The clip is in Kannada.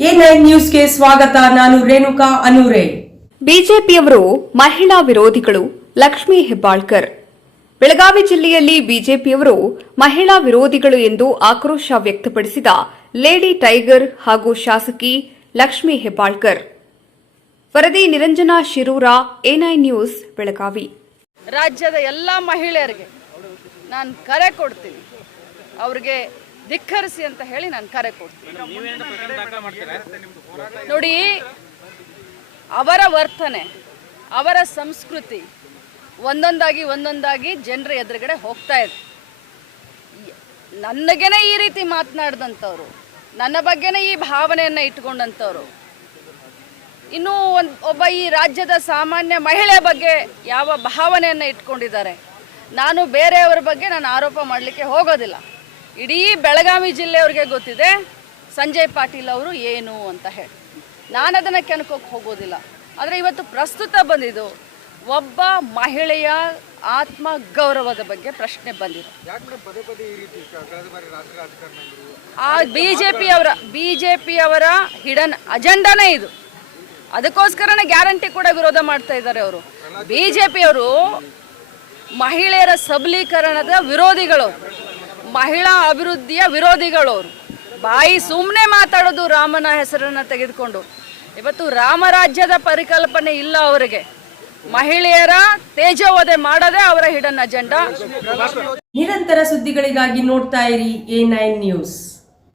A9 ನ್ಯೂಸ್ಗೆ ಸ್ವಾಗತ. ನಾನು ರೇಣುಕಾ ಅನೂರೆ. ಬಿಜೆಪಿಯವರು ಮಹಿಳಾ ವಿರೋಧಿಗಳು. ಲಕ್ಷ್ಮೀ ಹೆಬ್ಬಾಳ್ಕರ್. ಬೆಳಗಾವಿ ಜಿಲ್ಲೆಯಲ್ಲಿ ಬಿಜೆಪಿಯವರು ಮಹಿಳಾ ವಿರೋಧಿಗಳು ಎಂದು ಆಕ್ರೋಶ ವ್ಯಕ್ತಪಡಿಸಿದ ಲೇಡಿ ಟೈಗರ್ ಹಾಗೂ ಶಾಸಕಿ ಲಕ್ಷ್ಮೀ ಹೆಬ್ಬಾಳ್ಕರ್. ವರದಿ ನಿರಂಜನಾ ಶಿರೂರ, A9 ನ್ಯೂಸ್, ಬೆಳಗಾವಿ. ರಾಜ್ಯದ ಎಲ್ಲ ಮಹಿಳೆಯರಿಗೆ ನಾನು ಕರೆ ಕೊಡ್ತೀನಿ, ಅವ್ರಿಗೆ ಧಿಕ್ಕರಿಸಿ ಅಂತ ಹೇಳಿ ನಾನು ಕರೆ ಕೊಡ್ತೀನಿ. ನೋಡಿ, ಅವರ ವರ್ತನೆ, ಅವರ ಸಂಸ್ಕೃತಿ ಒಂದೊಂದಾಗಿ ಜನರ ಎದುರುಗಡೆ ಹೋಗ್ತಾ ಇದೆ. ನನಗೇನೆ ಈ ರೀತಿ ಮಾತನಾಡಿದಂಥವ್ರು, ನನ್ನ ಬಗ್ಗೆನೇ ಈ ಭಾವನೆಯನ್ನು ಇಟ್ಕೊಂಡಂಥವ್ರು, ಇನ್ನೂ ಒಬ್ಬ ಈ ರಾಜ್ಯದ ಸಾಮಾನ್ಯ ಮಹಿಳೆ ಬಗ್ಗೆ ಯಾವ ಭಾವನೆಯನ್ನು ಇಟ್ಕೊಂಡಿದ್ದಾರೆ. ನಾನು ಬೇರೆಯವರ ಬಗ್ಗೆ ನಾನು ಆರೋಪ ಮಾಡಲಿಕ್ಕೆ ಹೋಗೋದಿಲ್ಲ. ಇಡೀ ಬೆಳಗಾವಿ ಜಿಲ್ಲೆಯವ್ರಿಗೆ ಗೊತ್ತಿದೆ ಸಂಜಯ್ ಪಾಟೀಲ್ ಅವರು ಏನು ಅಂತ ಹೇಳಿ. ನಾನು ಅದನ್ನು ಕೆಣಕೋಕ್ಕೆ ಹೋಗೋದಿಲ್ಲ. ಆದರೆ ಇವತ್ತು ಪ್ರಸ್ತುತ ಬಂದಿದ್ದು ಒಬ್ಬ ಮಹಿಳೆಯ ಆತ್ಮ ಗೌರವದ ಬಗ್ಗೆ ಪ್ರಶ್ನೆ ಬಂದಿದೆ. ಆ ಬಿಜೆಪಿಯವರ ಹಿಡನ್ ಅಜೆಂಡಾನೇ ಇದು. ಅದಕ್ಕೋಸ್ಕರನೇ ಗ್ಯಾರಂಟಿ ಕೂಡ ವಿರೋಧ ಮಾಡ್ತಾ ಇದ್ದಾರೆ ಅವರು. ಬಿಜೆಪಿಯವರು ಮಹಿಳೆಯರ ಸಬಲೀಕರಣದ ವಿರೋಧಿಗಳು, ಮಹಿಳಾ ಅಭಿವೃದ್ಧಿಯ ವಿರೋಧಿಗಳು. ಅವರು ಬಾಯಿ ಸುಮ್ಮನೆ ಮಾತಾಡೋದು ರಾಮನ ಹೆಸರನ್ನು ತೆಗೆದುಕೊಂಡು. ಇವತ್ತು ರಾಮರಾಜ್ಯದ ಪರಿಕಲ್ಪನೆ ಇಲ್ಲ ಅವರಿಗೆ. ಮಹಿಳೆಯರ ತೇಜೋವಧೆ ಮಾಡೋದೇ ಅವರ ಹಿಡನ್ ಅಜೆಂಡಾ. ನಿರಂತರ ಸುದ್ದಿಗಳಿಗಾಗಿ ನೋಡ್ತಾ ಇರಿ A9 ನ್ಯೂಸ್.